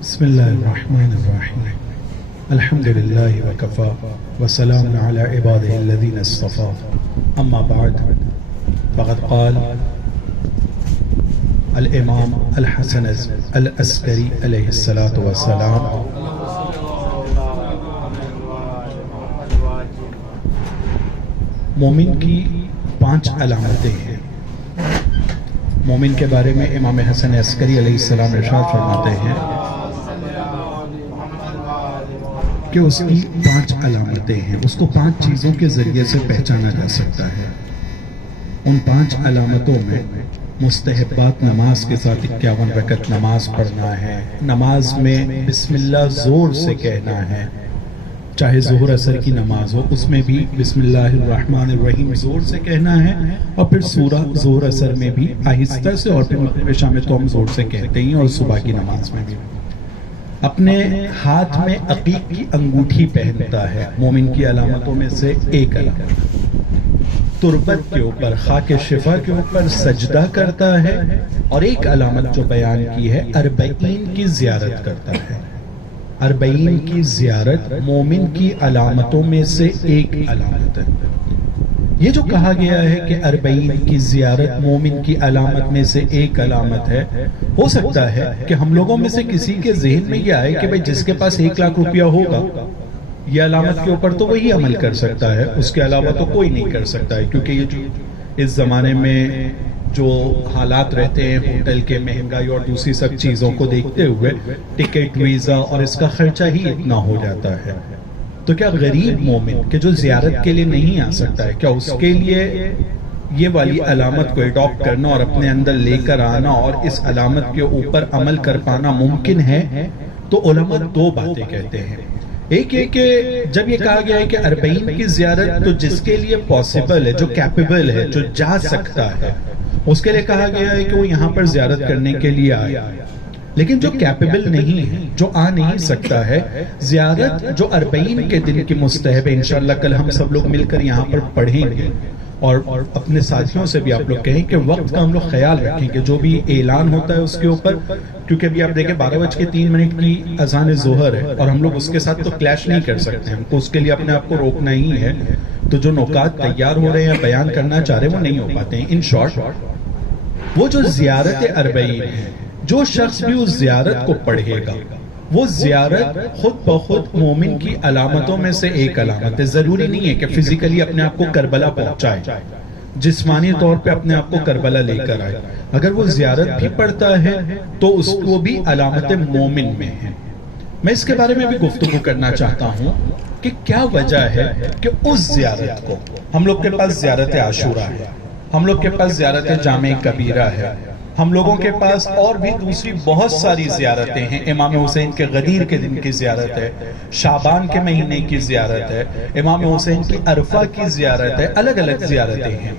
بسم اللہ الرحمن الرحیم الحمد للہ وکفا وسلام علی عبادہ الذین اصطفا اما بعد فقد قال الامام الحسن العسکری علیہ الصلاۃ والسلام مومن کی 5 علامتیں ہیں۔ مومن کے بارے میں امام حسن عسکری علیہ السلام ارشاد فرماتے ہیں کہ اس کی 5 علامتیں ہیں، اس کو 5 چیزوں کے ذریعے سے پہچانا جا سکتا ہے۔ ان 5 علامتوں میں مستحبات نماز کے ساتھ 51 رکعت نماز پڑھنا ہے، نماز میں بسم اللہ زور سے کہنا ہے، چاہے ظہر اثر کی نماز ہو اس میں بھی بسم اللہ الرحمن الرحیم زور سے کہنا ہے، اور پھر سورہ ظہر اثر میں بھی آہستہ سے، اور پھر مغرب شام میں تو ہم زور سے کہتے ہیں، اور صبح کی نماز میں بھی۔ اپنے ہاتھ میں عقیق کی انگوٹھی پہنتا ہے، مومن کی علامتوں میں سے ایک علامت۔ تربت کے اوپر، خاک شفا کے اوپر سجدہ کرتا ہے، اور ایک علامت جو بیان کی ہے 40 کی زیارت کرتا ہے۔ 40 کی زیارت مومن کی علامتوں میں سے ایک علامت ہے۔ یہ جو کہا گیا ہے کہ 40 کی زیارت مومن کی علامت میں سے ایک علامت ہے، ہو سکتا ہے کہ ہم لوگوں میں سے کسی کے ذہن میں یہ آئے کہ بھئی جس کے پاس 1 لاکھ روپیہ ہوگا یہ علامت کے اوپر تو وہی عمل کر سکتا ہے، اس کے علاوہ تو کوئی نہیں کر سکتا ہے، کیونکہ یہ جو اس زمانے میں جو حالات رہتے ہیں، ہوٹل کے مہنگائی اور دوسری سب چیزوں کو دیکھتے ہوئے ٹکٹ ویزا اور اس کا خرچہ ہی اتنا ہو جاتا ہے، تو کیا غریب مومن کہ جو زیارت کے لیے نہیں آ سکتا ہے، کیا اس کے لیے یہ والی علامت کو اڈاپٹ کرنا اور اپنے اندر لے کر آنا اور اس علامت کے اوپر عمل کر پانا ممکن ہے؟ تو علماء 2 باتیں کہتے ہیں۔ ایک یہ کہ جب یہ کہا گیا ہے کہ 40 کی زیارت، تو جس کے لیے پاسبل ہے، جو کیپیبل ہے، جو جا سکتا ہے، اس کے لیے کہا گیا ہے کہ وہ یہاں پر زیارت کرنے کے لیے آئے۔ لیکن جو کیپیبل نہیں ہے، جو آ نہیں سکتا ہے، زیارت جو 40 کے دن کی مستحب ہے، انشاءاللہ کل ہم سب لوگ مل کر یہاں پر پڑھیں گے، اور اپنے ساتھیوں سے بھی آپ لوگ کہیں کہ وقت کا ہم لوگ خیال رکھیں کہ جو بھی اعلان ہوتا ہے اس کے اوپر، کیونکہ ابھی آپ دیکھیں 12:03 کی اذان ظہر ہے، اور ہم لوگ اس کے ساتھ تو کلیش نہیں کر سکتے، ہم کو اس کے لیے اپنے آپ کو روکنا ہی ہے، تو جو نکات تیار ہو رہے ہیں بیان کرنا چاہ رہے ہیں وہ نہیں ہو پاتے ہیں۔ ان شارٹ، وہ جو زیارت 40 ہے، جو شخص بھی اس زیارت کو پڑھے گا، وہ زیارت خود بخود مومن کی علامتوں میں سے ایک علامت ہے۔ ضروری نہیں ہے کہ فزیکلی اپنے آپ کو کربلا پہنچائے، جسمانی طور پہ اپنے آپ کو کربلا لے کر آئے، اگر وہ زیارت بھی پڑھتا ہے تو اس کو بھی علامت مومن میں ہے۔ میں اس کے بارے میں بھی گفتگو کرنا چاہتا ہوں کہ کیا وجہ ہے کہ اس زیارت کو، ہم لوگ کے پاس زیارت عاشورہ ہے، ہم لوگ کے پاس زیارت جامع کبیرہ ہے، ہم لوگوں کے پاس اور بھی دوسری بہت ساری زیارتیں ہیں، امام حسین کے غدیر کے دن کی زیارت ہے، شعبان کے مہینے کی زیارت ہے، امام حسین کی عرفہ کی زیارت ہے، الگ الگ زیارتیں ہیں۔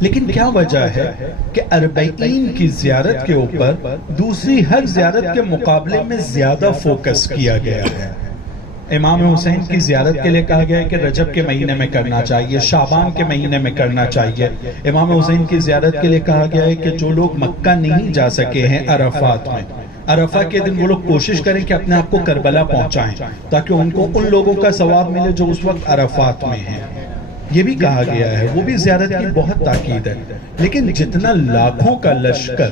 لیکن کیا وجہ ہے کہ 40 کی زیارت کے اوپر دوسری ہر زیارت کے مقابلے میں زیادہ فوکس کیا گیا ہے؟ امام حسین کی زیارت کے لیے کہا گیا ہے کہ رجب کے مہینے میں کرنا چاہیے، شعبان کے مہینے میں کرنا چاہیے۔ امام حسین کی زیارت کے لیے کہا گیا ہے کہ جو لوگ مکہ نہیں جا سکے ہیں عرفات میں، عرفہ کے دن وہ لوگ کوشش کریں کہ اپنے آپ کو کربلا پہنچائیں، تاکہ ان کو ان لوگوں کا ثواب ملے جو اس وقت عرفات میں ہیں۔ یہ بھی کہا گیا ہے، وہ بھی زیارت کی بہت تاکید ہے۔ لیکن جتنا لاکھوں کا لشکر،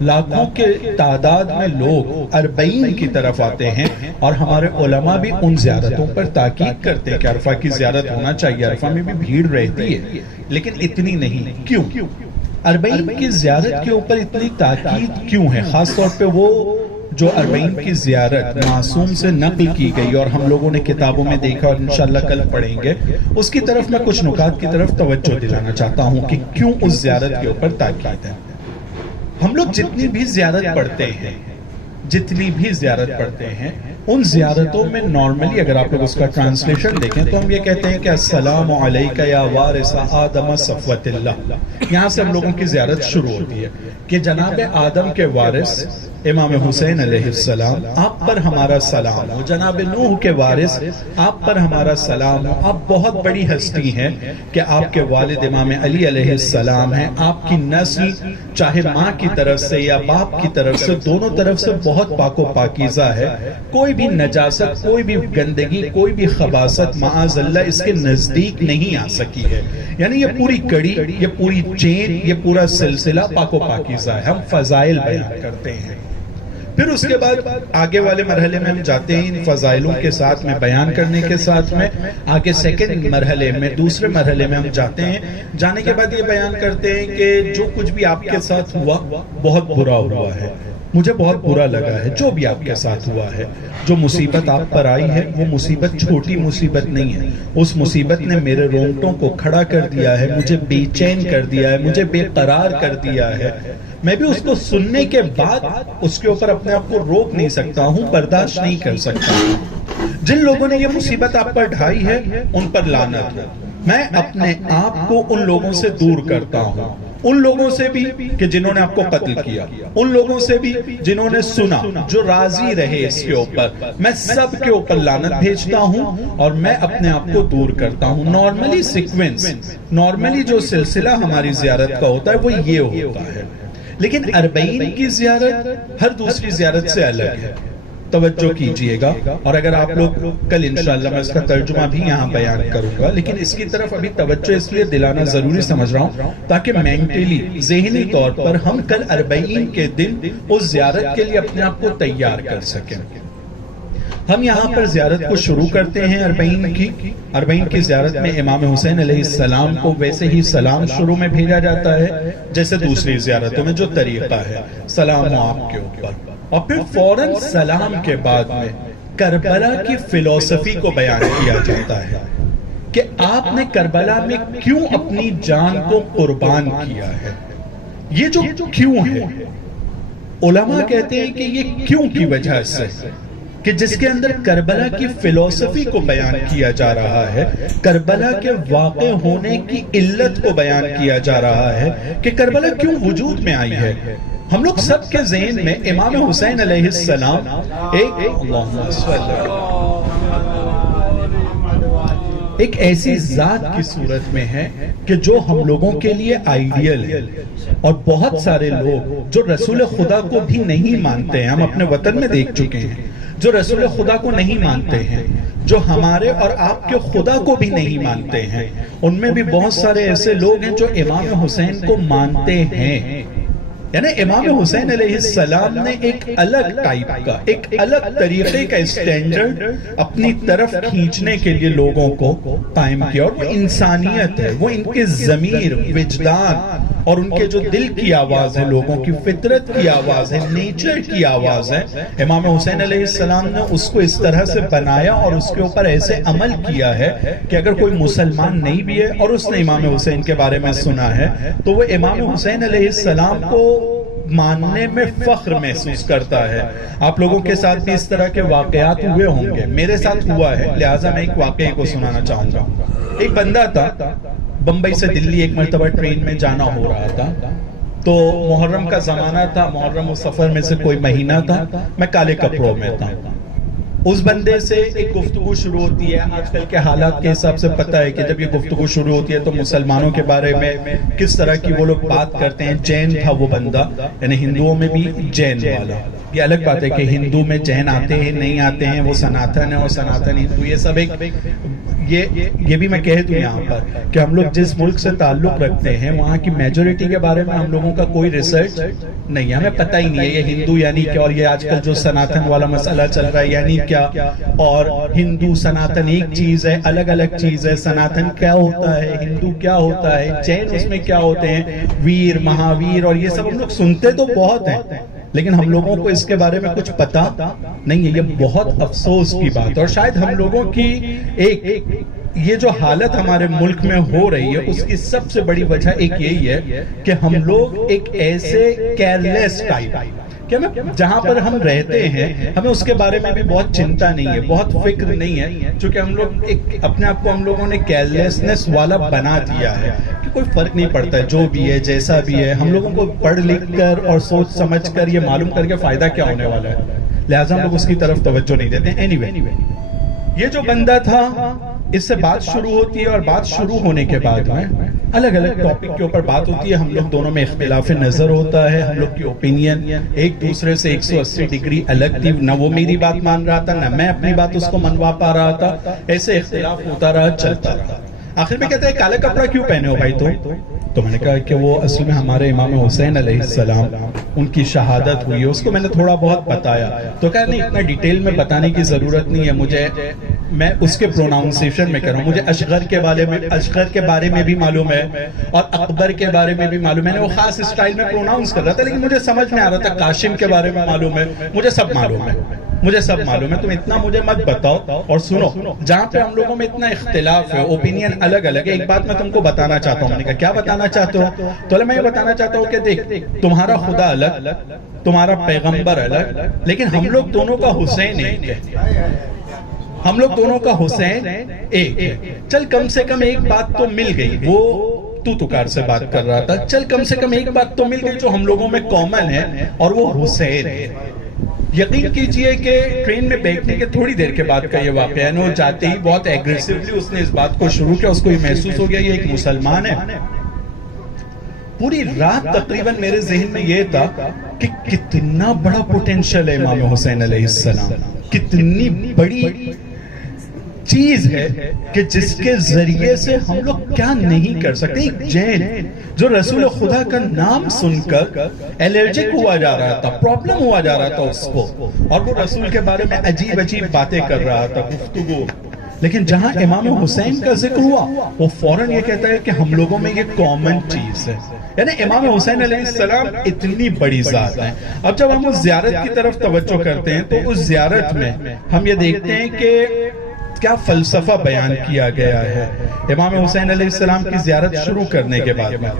لاکھوں کے تعداد میں لوگ 40 کی طرف آتے ہیں، اور ہمارے علماء بھی ان زیارتوں پر تاکید کرتے ہیں کہ عرفہ کی زیارت ہونا چاہیے، عرفہ میں بھی بھیڑ رہتی ہے، لیکن اتنی نہیں۔ کیوں 40 کی زیارت کے اوپر اتنی تاکید کیوں ہے؟ خاص طور پہ وہ جو 40 کی زیارت معصوم سے نقل کی گئی اور ہم لوگوں نے کتابوں میں دیکھا اور انشاءاللہ کل پڑھیں گے، اس کی طرف میں کچھ نکات کی طرف توجہ دلانا چاہتا ہوں کہ کیوں اس زیارت کے اوپر تاکید ہے۔ ہم لوگ جتنی بھی زیارت پڑھتے ہیں ان زیارتوں میں نارملی اگر آپ لوگ اس کا ٹرانسلیشن دیکھیں تو ہم یہ کہتے ہیں کہ السلام علیکہ یا وارث آدم صفوت اللہ، یہاں سے ہم لوگوں کی زیارت شروع ہوتی ہے کہ جناب آدم کے وارث امام حسین علیہ السلام، آپ پر ہمارا سلام ہو، جناب نوح کے وارث آپ پر ہمارا سلام ہو، آپ بہت بڑی ہستی ہیں کہ آپ کے والد امام علی علیہ السلام ہیں، آپ کی نسل چاہے ماں کی طرف سے یا باپ کی طرف سے، دونوں طرف سے بہت پاک و پاکیزہ ہے، کوئی بھی نجاست، کوئی بھی گندگی، کوئی بھی خباثت معاذ اللہ اس کے نزدیک نہیں آ سکی ہے. یعنی یہ پوری کڑی، یہ پوری چین، یہ پورا سلسلہ پاک و پاکیزہ ہے. ہم فضائل بیان کرتے ہیں. پھر اس کے بعد آگے والے مرحلے میں ہم جاتے ہیں ان فضائلوں کے ساتھ میں بیان کرنے کے ساتھ میں آگے سیکنڈ مرحلے میں، دوسرے مرحلے میں ہم جاتے ہیں. جانے کے بعد یہ بیان کرتے ہیں کہ جو کچھ بھی آپ کے ساتھ ہوا بہت برا ہوا ہے، مجھے بہت برا لگا ہے جو بھی آپ کے ساتھ ہوا ہے. جو مصیبت آپ پر آئی ہے وہ مصیبت چھوٹی مصیبت نہیں ہے. اس مصیبت نے میرے رونگٹوں کو کھڑا کر دیا ہے، مجھے بے چین کر دیا ہے، مجھے بے قرار کر دیا ہے. میں بھی اس کو سننے کے بعد اس کے اوپر اپنے آپ کو روک نہیں سکتا ہوں، برداشت نہیں کر سکتا ہوں. جن لوگوں نے یہ مصیبت آپ پر ڈھائی ہے ان پر لعنت ہو. میں اپنے آپ کو ان لوگوں سے دور کرتا ہوں، ان لوگوں سے بھی کہ جنہوں نے آپ کو قتل کیا، ان لوگوں سے بھی جنہوں نے سنا، جو راضی رہے اس کے اوپر. میں سب کے اوپر لعنت بھیجتا ہوں اور میں اپنے آپ کو دور کرتا ہوں. نارملی سیکوینس، نارملی جو سلسلہ ہماری زیارت کا ہوتا ہے وہ یہ ہوتا ہے، لیکن 40 کی زیارت ہر دوسری زیارت سے الگ ہے. توجہ کیجئے گا. اور اگر آپ لوگ کل انشاءاللہ میں اس کا ترجمہ بھی یہاں بیان کروں گا، لیکن اس کی طرف ابھی توجہ اس لیے دلانا ضروری سمجھ رہا ہوں تاکہ مینٹلی، ذہنی طور پر ہم کل 40 کے دن اس زیارت کے لیے اپنے آپ کو تیار کر سکیں. ہم یہاں پر زیارت کو شروع کرتے ہیں 40 کی زیارت میں امام حسین علیہ السلام کو ویسے ہی سلام شروع میں بھیجا جاتا ہے جیسے دوسری زیارتوں میں جو طریقہ ہے، سلام آپ کے اوپر. اور پھر فوراً سلام کے بعد میں کربلا کی فلسفی کو بیان کیا جاتا ہے کہ آپ نے کربلا میں کیوں اپنی جان کو قربان کیا ہے. یہ جو کیوں ہے، علماء کہتے ہیں کہ یہ کیوں کی وجہ سے کہ جس کے اندر کربلا کی فلسفی کو بیان کیا جا رہا ہے، کربلا کے واقع ہونے کی علت کو بیان کیا جا رہا ہے کہ کربلا کیوں وجود میں آئی ہے. ہم لوگ سب کے ذہن میں امام حسین علیہ السلام ایک ایسی ذات کی صورت میں ہے کہ جو ہم لوگوں کے لیے آئیڈیل ہے. اور بہت سارے لوگ جو رسول خدا کو بھی نہیں مانتے ہیں، ہم اپنے وطن میں دیکھ چکے ہیں جو رسول خدا کو نہیں مانتے ہیں، جو ہمارے اور آپ کے خدا کو بھی نہیں مانتے ہیں، ان میں بھی بہت سارے ایسے لوگ ہیں جو امام حسین کو مانتے ہیں. یعنی امام حسین علیہ السلام نے ایک الگ ٹائپ کا، ایک الگ طریقے کا اسٹینڈرڈ اپنی طرف کھینچنے کے لیے لوگوں کو قائم کیا. اور وہ انسانیت ہے، وہ ان کے ضمیر، وجدان اور ان کے جو دل کی آواز ہے، لوگوں کی فطرت کی آواز ہے، نیچر کی آواز ہے. امام حسین علیہ السلام نے اس کو اس طرح سے بنایا اور اس کے اوپر ایسے عمل کیا ہے کہ اگر کوئی مسلمان نہیں بھی ہے اور اس نے امام حسین کے بارے میں سنا ہے تو وہ امام حسین علیہ السلام کو ماننے میں فخر محسوس کرتا ہے. آپ لوگوں کے ساتھ بھی اس طرح کے واقعات ہوئے ہوں گے، میرے ساتھ ہوا ہے، لہٰذا میں ایک واقعے کو سنانا چاہوں گا. ایک بندہ تھا، بمبئی سے دلی ایک مرتبہ ٹرین میں جانا ہو رہا تھا، تو محرم کا زمانہ تھا، محرم و سفر میں سے کوئی مہینہ تھا. میں کالے کپڑوں میں تھا. اس بندے سے ایک گفتگو شروع ہوتی ہے. آج کل کے حالات کے حساب سے پتہ ہے کہ جب یہ گفتگو شروع ہوتی ہے تو مسلمانوں کے بارے میں کس طرح کی وہ لوگ بات کرتے ہیں. جین تھا وہ بندہ، یعنی ہندوؤں میں بھی جین والا. یہ الگ بات ہے کہ ہندو میں جین آتے ہیں نہیں آتے ہیں، وہ سناتن ہے اور سناتن ہندو، یہ سب ایک یہ بھی میں کہہ دوں یہاں پر کہ ہم لوگ جس ملک سے تعلق رکھتے ہیں وہاں کی میجورٹی کے بارے میں ہم لوگوں کا کوئی ریسرچ نہیں ہے، ہمیں پتہ ہی نہیں ہے یہ ہندو یعنی کیا، اور یہ آج کل جو سناتن والا مسئلہ چل رہا ہے یعنی کیا، اور ہندو سناتن ایک چیز ہے، الگ الگ چیز ہے. سناتن کیا ہوتا ہے، ہندو کیا ہوتا ہے، جین اس میں کیا ہوتے ہیں، ویر مہاویر، اور یہ سب ہم لوگ سنتے تو بہت ہیں لیکن ہم لوگوں کو اس کے بارے میں کچھ پتا نہیں ہے. یہ بہت افسوس کی بات ہے. اور شاید ہم لوگوں کی یہ جو حالت ہمارے ملک میں ہو رہی ہے اس کی سب سے بڑی وجہ ایک یہی ہے کہ ہم لوگ ایک ایسے کیئرلیس ٹائپ کہ جہاں پر ہم رہتے ہیں ہمیں اس کے بارے میں بھی بہت چنتا نہیں ہے، بہت فکر نہیں ہے، چونکہ ہم لوگ اپنے آپ کو ہم لوگوں نے کیئرلیسنس والا بنا دیا ہے کہ کوئی فرق نہیں پڑتا ہے جو بھی ہے جیسا بھی ہے. ہم لوگوں کو پڑھ لکھ کر اور سوچ سمجھ کر یہ معلوم کر کے فائدہ کیا ہونے والا ہے، لہٰذا ہم لوگ اس کی طرف توجہ نہیں دیتے. اینی وے یہ جو بندہ تھا اس سے بات شروع ہوتی ہے اور بات شروع ہونے کے بعد میں الگ الگ ٹاپک کے اوپر بات ہوتی ہے, ہم لوگ دونوں میں اختلاف نظر ہوتا ہے, ہم لوگ کی اوپینین ایک دوسرے سے 180 ڈگری الگ تھی, نہ وہ میری بات مان رہا تھا, نہ میں اپنی بات اس کو منوا پا رہا تھا, ایسے اختلاف ہوتا رہا, چلتا رہا. آخر میں کہتے ہیں کالا کپڑا کیوں پہنے ہو بھائی تو میں نے کہا کہ وہ اصل میں ہمارے امام حسین علیہ السلام ان کی شہادت ہوئی ہے, اس کو میں نے تھوڑا بہت بتایا. تو کہا نہیں اتنا ڈیٹیل میں بتانے کی ضرورت نہیں ہے مجھے, میں اس کے پروناؤنسیشن میں کر رہا ہوں, مجھے اشغر کے بارے میں بھی معلوم ہے اور اکبر کے بارے میں بھی معلوم ہے. میں نے وہ خاص اسٹائل میں پروناؤنس کر رہا تھا, لیکن مجھے سمجھ میں آ رہا تھا قاسم کے بارے میں معلوم ہے, مجھے سب معلوم ہے, مجھے سب معلوم ہے, تم اتنا مجھے مت بتاؤ. اور سنو, جہاں پہ ہم لوگوں میں اتنا اختلاف ہے, اوپینین الگ الگ ہے, ایک بات میں تم کو بتانا چاہتا ہوں. میں نے کہا کیا بتانا چاہتے ہو؟ تو میں یہ بتانا چاہتا ہوں کہ دیکھ, تمہارا خدا الگ, تمہارا پیغمبر الگ, لیکن ہم لوگ دونوں کا حسین ایک ہے, ہم لوگ دونوں کا حسین ایک ہے. چل کم سے کم ایک بات تو مل گئی, وہ تو تکار سے بات کر رہا تھا, چل کم سے کم ایک بات تو مل گئی جو ہم لوگوں میں کامن ہے, اور وہ حسین ہے. یقین کیجئے کہ ٹرین میں بیٹھنے کے تھوڑی دیر کے بعد کا یہ واقعہ ہے, وہ جاتے ہی بہت ایگریسیولی اس نے اس بات کو شروع کیا, اس کو یہ محسوس ہو گیا یہ ایک مسلمان ہے. پوری رات تقریباً میرے ذہن میں یہ تھا کہ کتنا بڑا پوٹینشل ہے امام حسین علیہ السلام, کتنی بڑی چیز ہے کہ جس کے ذریعے سے ہم لوگ کیا نہیں کر سکتے. ایک جین جو رسول خدا کا نام سن کر الرجک ہوا جا رہا تھا, پرابلم ہوا جا رہا تھا اس کو, اور وہ رسول کے بارے میں عجیب عجیب باتیں کر رہا تھا, گفتگو, لیکن جہاں امام حسین کا ذکر ہوا وہ فوراً یہ کہتا ہے کہ ہم لوگوں میں یہ کامن چیز ہے. یعنی امام حسین علیہ السلام اتنی بڑی ذات ہے. اب جب ہم اس زیارت کی طرف توجہ کرتے ہیں تو اس زیارت میں ہم یہ دیکھتے ہیں کہ کیا فلسفہ بیان کیا گیا ہے. امام حسین علیہ السلام کی زیارت شروع کرنے کے بعد میں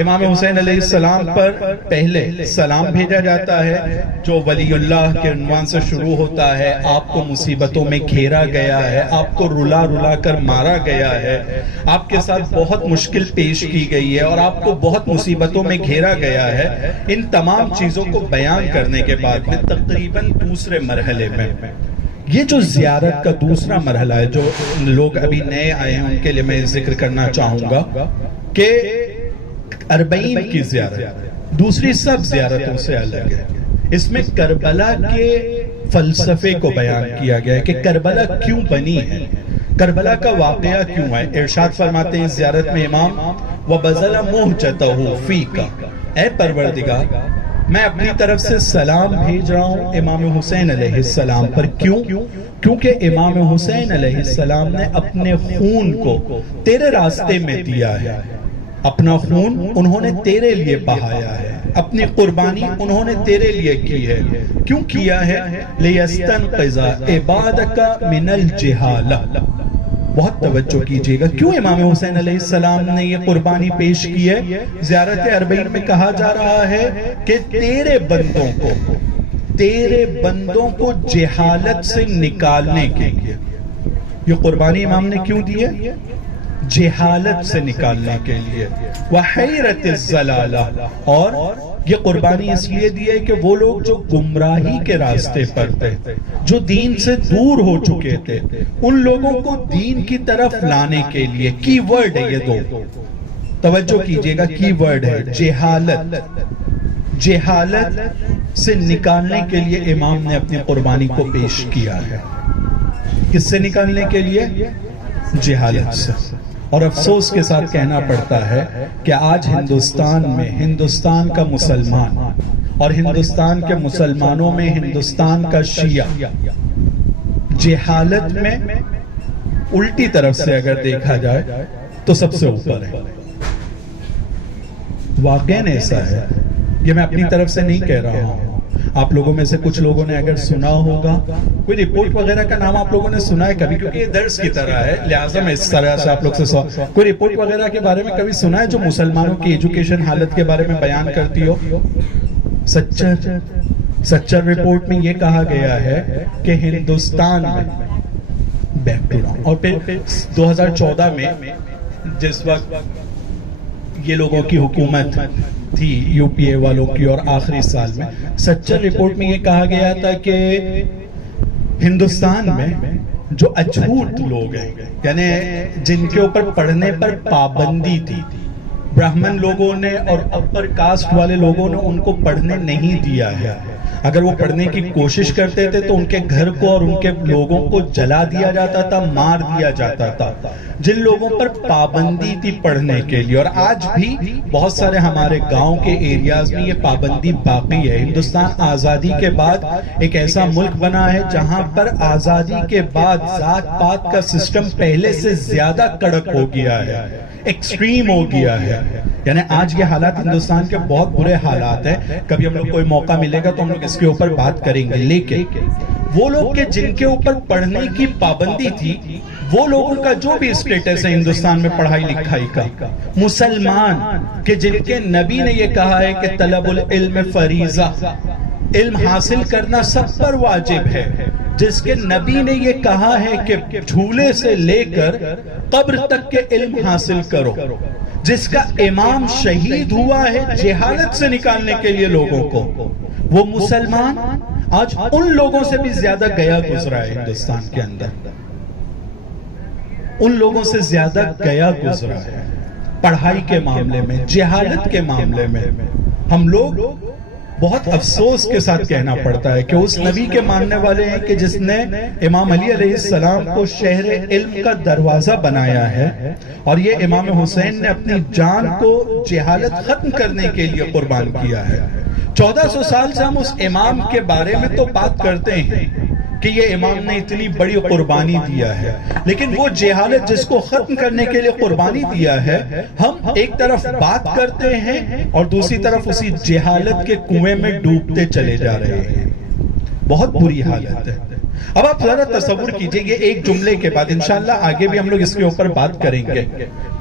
امام حسین علیہ السلام پر پہلے سلام بھیجا جاتا ہے جو ولی اللہ کے عنوان سے شروع ہوتا ہے. آپ کو مصیبتوں میں گھیرا گیا ہے, آپ کو رلا رلا کر مارا گیا ہے, آپ کے ساتھ بہت مشکل پیش کی گئی ہے, اور آپ کو بہت مصیبتوں میں گھیرا گیا ہے. ان تمام چیزوں کو بیان کرنے کے بعد میں تقریباً دوسرے مرحلے میں یہ جو زیارت کا دوسرا مرحلہ ہے, جو لوگ ابھی نئے آئے ہیں ان کے لیے میں ذکر کرنا چاہوں گا کہ 40 کی زیارت دوسری سب زیارتوں سے الگ ہے. اس میں کربلا کے فلسفے کو بیان کیا گیا ہے کہ کربلا کیوں بنی ہے, کربلا کا واقعہ کیوں ہے. ارشاد فرماتے ہیں اس زیارت میں امام وَبَذَلَ مُحْجَتَهُ فِيكَ, اے پروردگار میں اپنی طرف سے سلام بھیج رہا ہوں امام حسین علیہ السلام پر. کیوں؟ کیونکہ امام حسین علیہ السلام نے اپنے خون کو تیرے راستے میں دیا ہے, اپنا خون انہوں نے تیرے لیے بہایا ہے, اپنی قربانی انہوں نے تیرے لیے کی ہے. کیوں کیا ہے؟ لِيَسْتَنْقِذَ عِبَادَكَ مِنَ الْجِهَالَةِ. بہت توجہ کیجئے گا, کیوں امام حسین علیہ السلام نے یہ قربانی پیش کی ہے؟ زیارت 40 میں کہا جا رہا ہے کہ تیرے بندوں کو جہالت سے نکالنے کے لیے یہ قربانی امام نے کیوں دی ہے؟ جہالت سے نکالنے کے لیے. وحیرت الضلالہ, اور یہ قربانی اس لیے دی ہے کہ وہ لوگ جو گمراہی کے راستے پر تھے, جو دین سے دور ہو چکے تھے, ان لوگوں کو دین کی طرف لانے کے لیے. کی ورڈ ہے یہ دو, توجہ کیجئے گا, کی ورڈ ہے جہالت. جہالت سے نکالنے کے لیے امام نے اپنی قربانی کو پیش کیا ہے. کس سے نکالنے کے لیے؟ جہالت سے. اور افسوس کے ساتھ کہنا پڑتا ہے کہ آج ہندوستان میں ہندوستان کا مسلمان اور ہندوستان کے مسلمانوں میں ہندوستان کا شیعہ جہالت میں الٹی طرف سے اگر دیکھا جائے تو سب سے اوپر ہے. واقعاً ایسا ہے, یہ میں اپنی طرف سے نہیں کہہ رہا ہوں. آپ لوگوں میں سے کچھ لوگوں نے اگر سنا ہوگا, کوئی رپورٹ وغیرہ کا نام آپ لوگوں نے سنا ہے کبھی؟ کیونکہ یہ درس کی طرح ہے, لہٰذا میں اس طرح سے آپ لوگ سے سوال, کوئی رپورٹ وغیرہ کے بارے میں کبھی سنا ہے جو مسلمانوں کی ایجوکیشن حالت کے بارے میں بیان کرتی ہو؟ سچر رپورٹ میں یہ کہا گیا ہے کہ ہندوستان میں اور پھر 2014 میں جس وقت یہ لوگوں کی حکومت تھی یو پی اے والوں کی, اور آخری سال میں سچر رپورٹ میں یہ کہا گیا تھا کہ ہندوستان میں جو اچھوت لوگ ہیں، یعنی جن کے اوپر پڑھنے پر پابندی تھی، برہمن لوگوں نے اور اپر کاسٹ والے لوگوں نے ان کو پڑھنے نہیں دیا ہے. اگر وہ پڑھنے کی کوشش کرتے تھے تو ان کے گھر کو اور ان کے لوگوں کو جلا دیا جاتا تھا، مار دیا جاتا تھا. جن لوگوں پر پابندی تھی پڑھنے کے لیے، اور آج بھی بہت سارے ہمارے گاؤں کے ایریاز میں یہ پابندی باقی ہے. ہندوستان آزادی کے بعد ایک ایسا ملک بنا ہے جہاں پر آزادی کے بعد ذات پات کا سسٹم پہلے سے زیادہ کڑک ہو گیا ہے، ایکسٹریم ہو گیا ہے. یعنی آج یہ حالات ہندوستان کے بہت برے حالات ہیں. کبھی ہم لوگ کوئی موقع ملے گا تو ہم لوگ اس کے اوپر بات کریں گے. لیکن وہ لوگ کہ جن کے اوپر پڑھنے کی پابندی تھی، وہ لوگوں کا جو بھی اسٹیٹس ہے ہندوستان میں پڑھائی لکھائی کا، مسلمان کہ جن کے نبی نے یہ کہا ہے کہ طلب العلم فریضہ، علم حاصل کرنا سب پر واجب ہے، جس کے نبی نے یہ کہا ہے کہ جھولے سے لے کر قبر تک کے علم حاصل کرو، جس کا امام شہید ہوا ہے جہالت سے نکالنے کے لیے لوگوں کو، وہ مسلمان آج ان لوگوں سے بھی زیادہ گیا گزرا ہے ہندوستان کے اندر. ان لوگوں سے زیادہ گیا گزرا ہے پڑھائی کے معاملے میں، جہالت کے معاملے میں. ہم لوگ بہت افسوس کے ساتھ کہنا پڑتا ہے کہ اس نبی کے ماننے والے ہیں کہ جس نے امام علی علیہ السلام کو شہر علم کا دروازہ بنایا ہے، اور یہ امام حسین نے اپنی جان کو جہالت ختم کرنے کے لیے قربان کیا ہے. 1400 سال سے ہم اس امام کے بارے میں تو بات کرتے ہیں کہ یہ امام نے اتنی بڑی قربانی دیا ہے، لیکن وہ جہالت جس کو ختم کرنے کے لیے قربانی دیا ہے، ہم ایک طرف بات کرتے ہیں اور دوسری طرف اسی جہالت کے کنویں میں ڈوبتے چلے جا رہے ہیں. بہت بری حالت ہے. اب آپ ذرا تصور کیجئے، یہ ایک جملے کے بعد انشاءاللہ آگے بھی ہم لوگ اس کے اوپر بات کریں گے.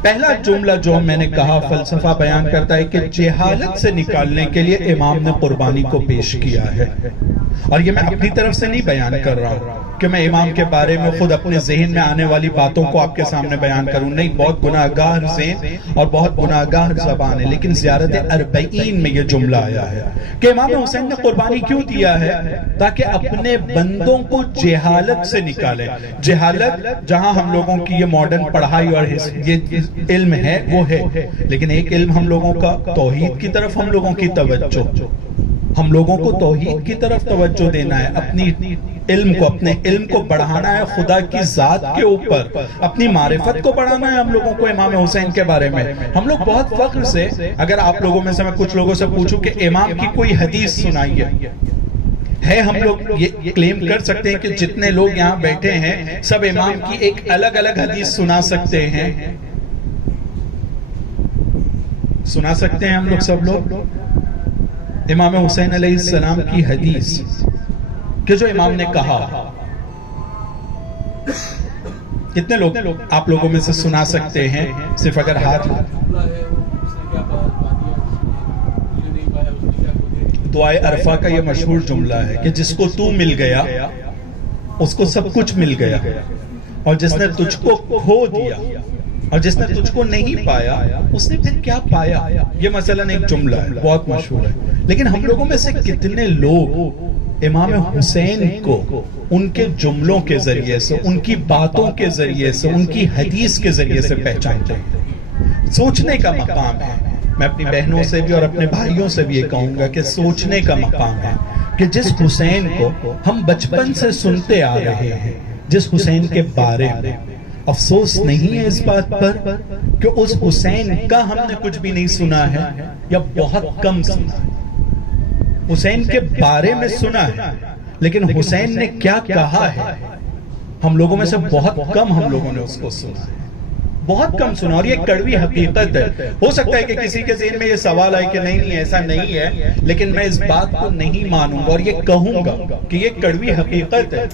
پہلا جملہ جو میں نے کہا فلسفہ بیان کرتا ہے کہ جہالت سے نکالنے کے لیے امام نے قربانی کو پیش کیا ہے. اور یہ میں اپنی طرف سے نہیں بیان کر رہا ہوں کہ میں امام کے بارے میں خود اپنے ذہن میں آنے والی باتوں کو آپ کے سامنے بیان کروں. نہیں، بہت گناہگار ذہن اور بہت گناہگار زبان ہے، لیکن زیارت اربعین میں یہ جملہ آیا ہے کہ امام حسین نے قربانی کیوں دیا ہے؟ تاکہ اپنے بندوں کو جہالت سے نکالے. جہالت جہاں ہم لوگوں کی یہ ماڈرن پڑھائی اور یہ علم ہے وہ ہے، لیکن ایک علم ہم لوگوں کا توحید کی طرف ہم لوگوں کی توجہ، ہم لوگوں کو توحید کی طرف توجہ دینا ہے، اپنے علم کو بڑھانا ہے خدا کی ذات کے اوپر، اپنی معرفت کو بڑھانا ہے ہم لوگوں کو امام حسین کے بارے میں. ہم لوگ بہت فخر سے، اگر آپ لوگوں میں سے میں کچھ لوگوں سے پوچھوں کہ امام کی کوئی حدیث سنائیے، ہے ہم لوگ یہ کلیم کر سکتے ہیں کہ جتنے لوگ یہاں بیٹھے ہیں سب امام کی ایک الگ الگ حدیث سنا سکتے ہیں. سنا سکتے ہیں ہم لوگ سب لوگ امام حسین علیہ السلام کی حدیث کہ جو امام نے کہا. کتنے لوگ آپ لوگوں میں سے سنا سکتے ہیں؟ صرف اگر ہاتھ. دعائے عرفہ کا یہ مشہور جملہ ہے کہ جس کو تو مل گیا اس کو سب کچھ مل گیا، اور جس نے تجھ کو کھو دیا اور جس نے تجھ کو نہیں پایا اس نے پھر کیا پایا. یہ مثلاً ایک جملہ ہے بہت مشہور ہے. لیکن ہم لوگوں میں سے کتنے لوگ امام حسین کو ان کے جملوں کے ذریعے سے، ان کی باتوں کے ذریعے سے، ان کی حدیث کے ذریعے سے پہچانتے ہیں؟ سوچنے کا مقام ہے. میں اپنی بہنوں سے بھی اور اپنے بھائیوں سے بھی یہ کہوں گا کہ سوچنے کا مقام ہے کہ جس حسین کو ہم بچپن سے سنتے آ رہے ہیں، جس حسین کے بارے میں افسوس نہیں ہے اس بات پر کہ اس حسین کا ہم نے کچھ بھی نہیں سنا ہے یا بہت کم سنا ہے. حسین کے بارے میں سنا ہے لیکن حسین نے کیا کہا ہے ہم لوگوں میں سے بہت کم ہم لوگوں نے اس کو سنا ہے، بہت کم سنا. اور یہ کڑوی حقیقت ہے. ہو سکتا ہے کہ کسی کے ذہن میں یہ سوال آئے کہ نہیں ایسا نہیں ہے، لیکن میں اس بات کو نہیں مانوں گا اور یہ کہوں گا کہ یہ کڑوی حقیقت ہے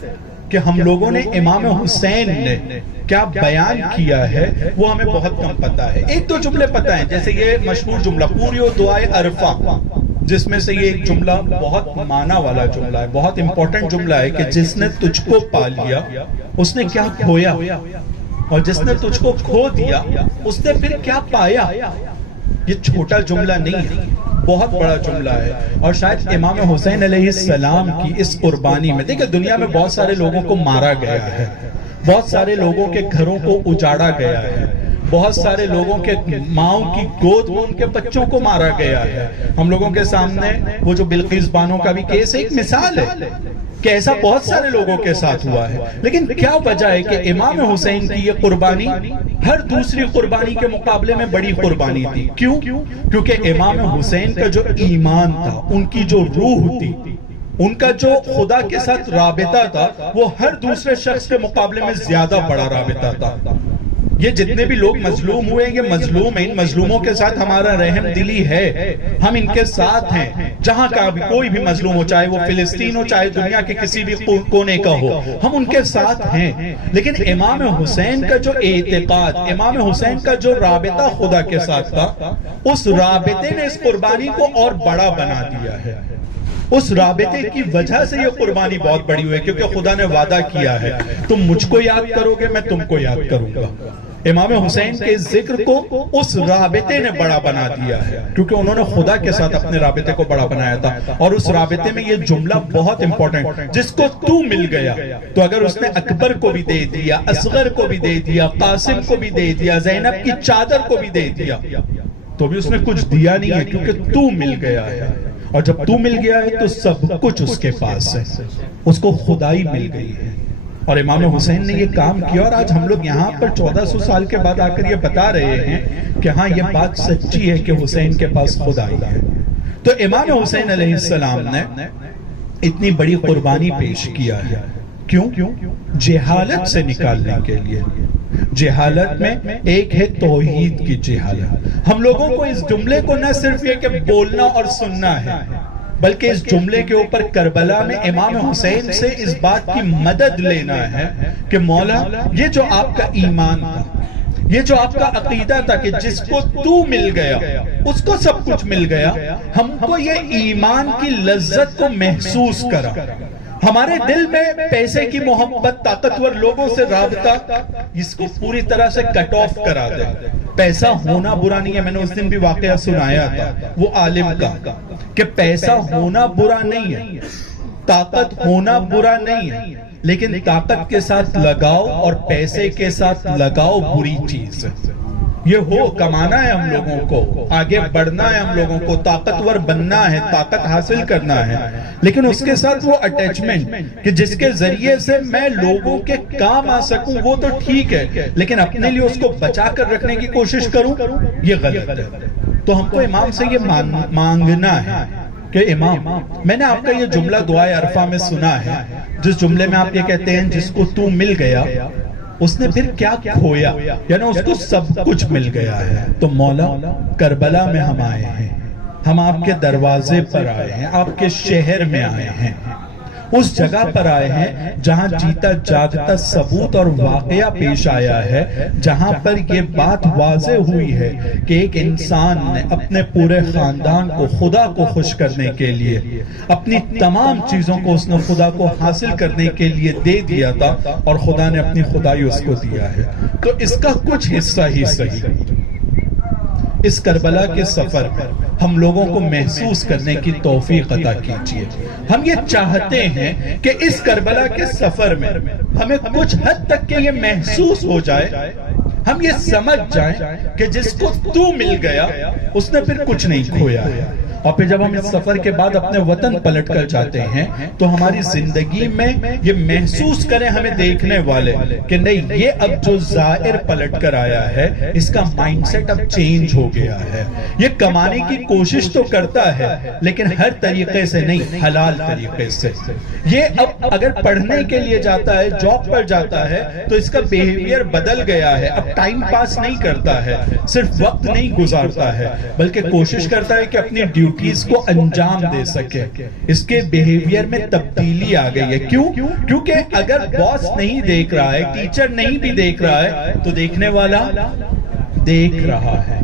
کہ ہم لوگوں نے امام حسین نے کیا بیان کیا ہے وہ ہمیں بہت کم پتا ہے. ایک دو جملے پتا ہیں، جیسے یہ مشہور جملہ پوری و دعائے عرفہ، جس میں سے یہ ایک جملہ بہت معنی والا جملہ ہے، بہت امپورٹنٹ جملہ ہے کہ جس نے تجھ کو پا لیا اس نے کیا کھویا، اور جس نے تجھ کو کھو دیا اس نے پھر کیا پایا. یہ چھوٹا جملہ نہیں ہے، بہت بڑا جملہ ہے. اور شاید امام حسین علیہ السلام کی اس قربانی میں، دیکھیں دنیا میں بہت سارے لوگوں کو مارا گیا ہے، بہت سارے لوگوں کے گھروں کو اجاڑا گیا ہے، بہت سارے لوگوں کے ماؤں کی گود میں ان کے بچوں کو مارا گیا ہے۔ ہم لوگوں کے سامنے وہ جو بلقیس بانو کا بھی کیس ایک مثال ہے کہ ایسا بہت سارے لوگوں کے ساتھ ہوا ہے، لیکن کیا وجہ ہے کہ امام حسین کی یہ قربانی ہر دوسری قربانی کے مقابلے میں بڑی قربانی تھی؟ کیوں؟ کیونکہ امام حسین کا جو ایمان تھا، ان کی جو روح تھی، ان کا جو خدا کے ساتھ رابطہ تھا، وہ ہر دوسرے شخص کے مقابلے میں زیادہ بڑا رابطہ تھا۔ یہ جتنے بھی لوگ مظلوم ہوئے، یہ مظلوم ہیں، ان مظلوموں کے ساتھ ہمارا رحم دلی ہے، ہم ان کے ساتھ ہیں۔ جہاں کا بھی کوئی بھی مظلوم ہو، چاہے وہ فلسطین ہو، چاہے دنیا کے کسی بھی کونے کا ہو، ہم ان کے ساتھ ہیں۔ لیکن امام حسین کا جو اعتقاد، امام حسین کا جو رابطہ خدا کے ساتھ تھا، اس رابطے نے اس قربانی کو اور بڑا بنا دیا ہے۔ اس رابطے کی وجہ سے یہ قربانی بہت بڑی ہوئی ہے، کیونکہ خدا نے وعدہ کیا ہے تم مجھ کو یاد کرو گے، میں تم کو یاد کروں گا۔ امام حسین کے ذکر کو اس رابطے نے بڑا بنا دیا ہے، کیونکہ انہوں نے خدا کے ساتھ اپنے رابطے کو بڑا بنایا تھا۔ اور اس رابطے میں یہ جملہ بہت امپورٹنٹ، جس کو تو مل گیا، تو اگر اس نے اکبر کو بھی دے دیا، اصغر کو بھی دے دیا، قاسم کو بھی دے دیا، زینب کی چادر کو بھی دے دیا، تو بھی اس نے کچھ دیا نہیں ہے، کیونکہ تو مل گیا ہے۔ اور جب تو مل گیا ہے تو سب کچھ اس کے پاس ہے، اس کو خدائی مل گئی ہے۔ اور امام حسین نے یہ کام کیا، اور آج ہم لوگ یہاں پر 1400 سال کے بعد آ کر یہ بتا رہے ہیں کہ ہاں یہ بات سچی ہے کہ حسین کے پاس خدائی ہے۔ تو امام حسین علیہ السلام نے اتنی بڑی قربانی پیش کیا ہے، کیوں؟ جہالت سے نکالنے کے لیے۔ جہالت میں ایک ہے توحید کی جہالت۔ ہم لوگوں کو اس جملے کو نہ صرف یہ کہ بولنا اور سننا ہے، بلکہ اس جملے کے اوپر کربلا میں امام حسین سے اس بات کی مدد لینا ہے کہ مولا یہ جو آپ کا ایمان تھا، یہ جو آپ کا عقیدہ تھا کہ جس کو تو مل گیا اس کو سب کچھ مل گیا، ہم کو یہ ایمان کی لذت کو محسوس کرا۔ ہمارے دل میں پیسے کی محبت، طاقتور لوگوں سے رابطہ، اس کو پوری طرح سے کٹ آف کرا دے۔ پیسہ ہونا برا نہیں ہے، میں نے اس دن بھی واقعہ سنایا تھا وہ عالم کا، کہ پیسہ ہونا برا نہیں ہے، طاقت ہونا برا نہیں ہے، لیکن طاقت کے ساتھ لگاؤ اور پیسے کے ساتھ لگاؤ بری چیز ہے۔ یہ ہو کمانا ہے ہم لوگوں کو، آگے بڑھنا ہے ہم لوگوں کو، طاقتور بننا ہے، طاقت حاصل کرنا ہے، لیکن اس کے ساتھ وہ اٹیچمنٹ کہ جس کے ذریعے سے میں لوگوں کے کام آ سکوں، وہ تو ٹھیک ہے، لیکن اپنے لیے اس کو بچا کر رکھنے کی کوشش کروں، یہ غلط ہے۔ تو ہم کو امام سے یہ مانگنا ہے کہ امام، میں نے آپ کا یہ جملہ دعائے عرفہ میں سنا ہے، جس جملے میں آپ یہ کہتے ہیں جس کو تو مل گیا اس نے پھر کیا کھویا، یعنی اس کو سب کچھ مل گیا ہے۔ تو مولا کربلا میں ہم آئے ہیں، ہم آپ کے دروازے پر آئے ہیں، آپ کے شہر میں آئے ہیں، اس جگہ پر آئے ہیں جہاں جیتا جاگتا ثبوت اور واقعہ پیش آیا ہے، جہاں پر یہ بات واضح ہوئی ہے کہ ایک انسان نے اپنے پورے خاندان کو خدا کو خوش کرنے کے لیے، اپنی تمام چیزوں کو اس نے خدا کو حاصل کرنے کے لیے دے دیا تھا، اور خدا نے اپنی خدائی اس کو دیا ہے۔ تو اس کا کچھ حصہ ہی صحیح اس کربلا کے سفر پر ہم لوگوں کو محسوس کرنے کی توفیق عطا کیجیے۔ ہم یہ چاہتے ہیں کہ اس کربلا کے سفر میں ہمیں کچھ حد تک کہ یہ محسوس ہو جائے، ہم یہ سمجھ جائیں کہ جس کو تو مل گیا اس نے پھر کچھ نہیں کھویا ہے۔ اور پھر جب ہم اس سفر کے بعد اپنے وطن پلٹ کر جاتے ہیں تو ہماری زندگی میں یہ محسوس کریں ہمیں دیکھنے والے کہ نہیں، یہ اب جو زائر پلٹ کر آیا ہے اس کا مائنڈ سیٹ اب چینج ہو گیا ہے۔ یہ کمانے کی کوشش تو کرتا ہے لیکن ہر طریقے سے نہیں، حلال طریقے سے۔ یہ اب اگر پڑھنے کے لیے جاتا ہے، جاب پر جاتا ہے، تو اس کا بیہیویئر بدل گیا ہے۔ اب ٹائم پاس نہیں کرتا ہے، صرف وقت نہیں گزارتا ہے، بلکہ کوشش کرتا ہے کہ اپنی ڈیوٹیز کو انجام دے سکے۔ اس کے بیہیویئر میں تبدیلی آ گئی ہے۔ کیوں؟ کیونکہ اگر باس نہیں دیکھ رہا ہے، ٹیچر نہیں بھی دیکھ رہا ہے، تو دیکھنے والا دیکھ رہا ہے۔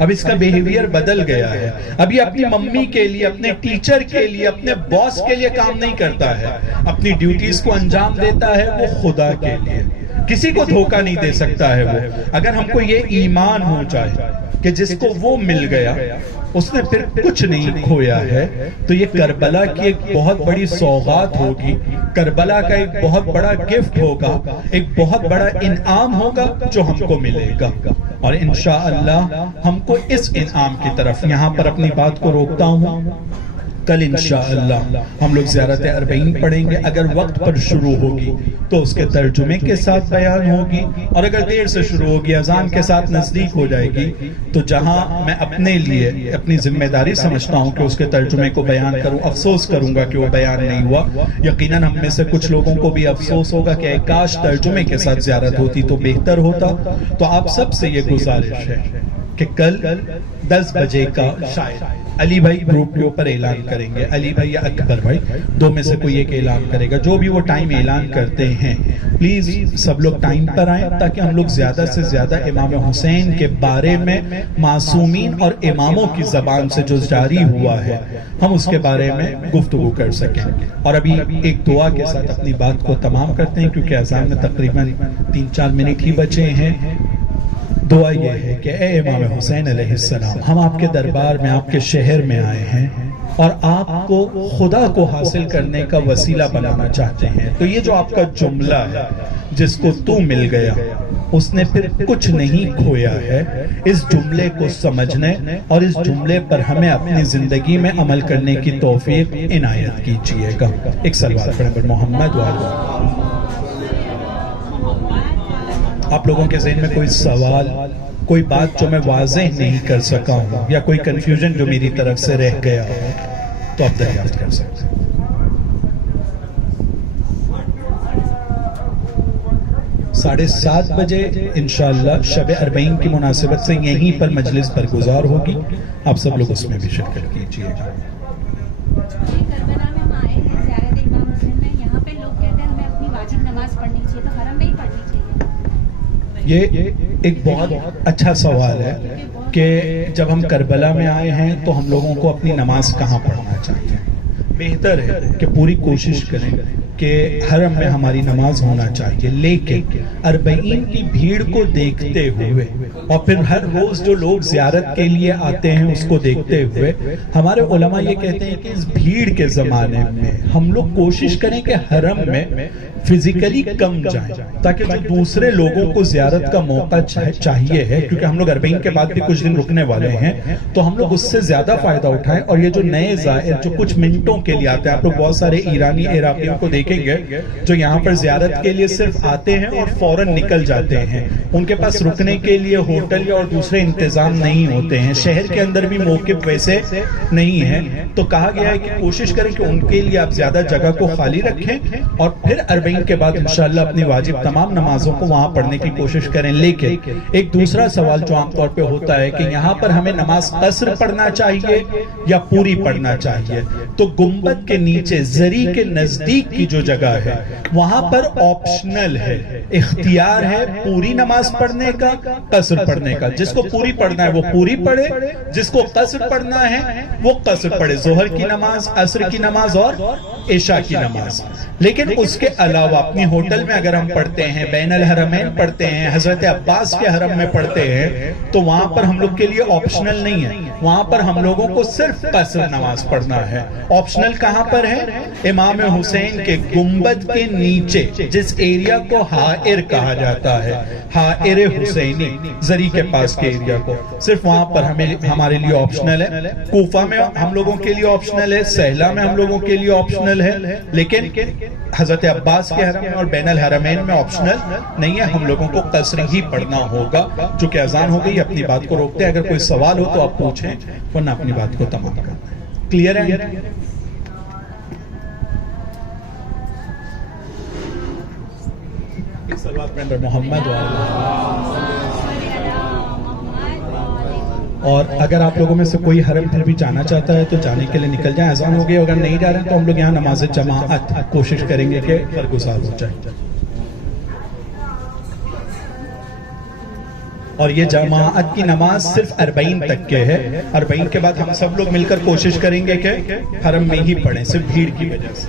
اب اس کا بیہیویئر بدل گیا ہے۔ اب یہ اپنی ممی کے لیے، اپنے ٹیچر کے لیے، اپنے باس کے لیے کام نہیں کرتا ہے، اپنی ڈیوٹیز کو انجام دیتا ہے وہ خدا کے لیے۔ کسی کو دھوکہ نہیں دے سکتا ہے وہ. اگر ہم کو یہ ایمان ہو جائے کہ جس کو وہ مل گیا اس نے پھر کچھ نہیں کھویا ہے, تو یہ کربلا کی ایک بہت بڑی سوغات ہوگی, کربلا کا ایک بہت بڑا گفٹ ہوگا, ایک بہت بڑا انعام ہوگا جو ہم کو ملے گا. اور انشاءاللہ ہم کو اس انعام کی طرف یہاں پر اپنی بات کو روکتا ہوں. کل انشاءاللہ ہم لوگ زیارت اربعین پڑھیں گے. اگر وقت پر شروع ہوگی تو اس کے ترجمے کے ساتھ بیان ہوگی, اور اگر دیر سے شروع ہوگی اذان کے ساتھ نزدیک ہو جائے گی تو جہاں میں اپنے لیے اپنی ذمہ داری سمجھتا ہوں کہ اس کے ترجمے کو بیان کروں, افسوس کروں گا کہ وہ بیان نہیں ہوا. یقیناً ہم میں سے کچھ لوگوں کو بھی افسوس ہوگا کہ کاش ترجمے کے ساتھ زیارت ہوتی تو بہتر ہوتا. تو آپ سب سے یہ گزارش ہے کہ کل 10 بجے کا شاید علی بھائی گروپ کے اوپر اعلان کریں گے, علی بھائی یا اکبر بھائی دو میں سے کوئی ایک اعلان کرے گا. جو بھی وہ ٹائم اعلان کرتے ہیں پلیز سب لوگ ٹائم پر آئیں, تاکہ ہم لوگ زیادہ سے زیادہ امام حسین کے بارے میں معصومین اور اماموں کی زبان سے جو جاری ہوا ہے ہم اس کے بارے میں گفتگو کر سکیں. اور ابھی ایک دعا کے ساتھ اپنی بات کو تمام کرتے ہیں, کیونکہ اذان میں تقریباً 3-4 منٹ ہی بچے ہیں. دعا یہ ہے کہ اے امام حسین علیہ السلام, ہم آپ کے دربار میں آپ کے شہر میں آئے ہیں اور آپ کو خدا کو حاصل کرنے کا وسیلہ بنانا چاہتے ہیں. تو یہ جو آپ کا جملہ ہے جس کو تو مل گیا اس نے پھر کچھ نہیں کھویا ہے, اس جملے کو سمجھنے اور اس جملے پر ہمیں اپنی زندگی میں عمل کرنے کی توفیق عنایت کیجیے گا. ایک صلوات پڑھیں محمد وآلہ. آپ لوگوں کے ذہن میں کوئی سوال, کوئی بات جو میں واضح نہیں کر سکا ہوں, یا کوئی کنفیوژن جو میری طرف سے رہ گیا ہو, تو آپ دریافت کر سکتے ہیں. 7:30 بجے انشاءاللہ شب اربعین کی مناسبت سے یہیں پر مجلس برگزار ہوگی. آپ سب لوگ اس میں بھی شرکت کیجیے گا. یہ ایک بہت اچھا سوال ہے کہ جب ہم کربلا میں آئے ہیں تو ہم لوگوں کو اپنی نماز کہاں پڑھنا چاہتے ہیں. بہتر ہے کہ پوری کوشش کریں کہ حرم میں ہماری نماز ہونا چاہیے, لیکن اربعین کی بھیڑ کو دیکھتے ہوئے اور پھر ہر روز جو لوگ زیارت کے لیے آتے ہیں اس کو دیکھتے ہوئے ہمارے علماء یہ کہتے ہیں کہ اس بھیڑ کے زمانے میں ہم لوگ کوشش کریں کہ حرم میں فزیکلی کم جائیں, تاکہ جو دوسرے لوگوں کو زیارت کا موقع چاہیے ہے, کیونکہ ہم لوگ اربعین کے بعد بھی کچھ دن رکنے والے ہیں, تو ہم لوگ اس سے زیادہ فائدہ اٹھائیں. اور یہ جو نئے زائر جو کچھ منٹوں کے لیے آتے ہیں, آپ لوگ بہت سارے ایرانی عراقیوں کو دیکھیں گے جو یہاں پر زیارت کے لیے صرف آتے ہیں اور فوراً نکل جاتے ہیں. ان کے پاس رکنے کے لیے ہوٹل اور دوسرے انتظام نہیں ہوتے ہیں, شہر کے اندر بھی موقف ویسے نہیں ہے. تو کہا گیا ہے کہ کوشش کریں کہ ان کے لیے آپ زیادہ جگہ کو خالی رکھیں, اور پھر اربعین کے بعد انشاءاللہ اپنی واجب تمام نمازوں کو وہاں پڑھنے کی کوشش کریں. لیکن ایک دوسرا سوال جو عام طور پہ ہوتا ہے کہ یہاں پر ہمیں نماز قصر پڑھنا چاہیے یا پوری پڑھنا چاہیے. تو گنبد کے نیچے زری کے نزدیک کی جو جگہ ہے وہاں پر آپشنل ہے, اختیار ہے پوری نماز پڑھنے کا, قصر پڑھنے کا. جس کو پوری پڑھنا ہے وہ پوری پڑھے, جس کو قصر پڑھنا ہے وہ قصر پڑھے. ظہر کی نماز, عصر کی نماز اور عشاء کی نماز. لیکن اس کے علاوہ اپنی ہوٹل میں اگر ہم پڑھتے ہیں, بین الحرمین پڑھتے ہیں, حضرت عباس کے حرم میں پڑھتے ہیں, تو وہاں پر ہم لوگ کے لیے آپشنل نہیں ہے, وہاں پر ہم لوگوں کو صرف قصر نماز پڑھنا ہے. آپشنل کہاں پر ہے؟ امام حسین کے گنبد کے نیچے جس ایریا کو حائر کہا جاتا ہے, حائر حسینی, زری کے پاس کے ایریا کو, صرف وہاں پر ہمارے لیے آپشنل ہے. کوفہ میں ہم لوگوں کے لیے آپشنل ہے, سہلا میں ہم لوگوں کے لیے آپشنل ہے, لیکن حضرت عباس کے حرم میں اور بین الحرمین میں آپشنل نہیں ہے. ہم لوگوں کو قصر ہی پڑھنا ہوگا. جو کہ اذان ہو گئی, اپنی بات کو روکتے ہیں. اگر کوئی سوال ہو تو آپ پوچھیں, ورنہ اپنی بات کو تمام کرنا ہے. کلیئر ہے؟ ایک سوال پڑھیں محمد اور اگر آپ لوگوں میں سے کوئی حرم پھر بھی جانا چاہتا ہے تو جانے کے لیے نکل جائیں. اذان ہو گئی, اگر نہیں جا رہے ہیں تو ہم لوگ یہاں نماز جماعت کوشش کریں گے کہ برگزار ہو جائے. اور یہ جماعت کی نماز صرف اربعین تک کے ہے. اربعین کے بعد ہم سب لوگ مل کر کوشش کریں گے کہ حرم میں ہی پڑھیں, صرف بھیڑ کی وجہ سے.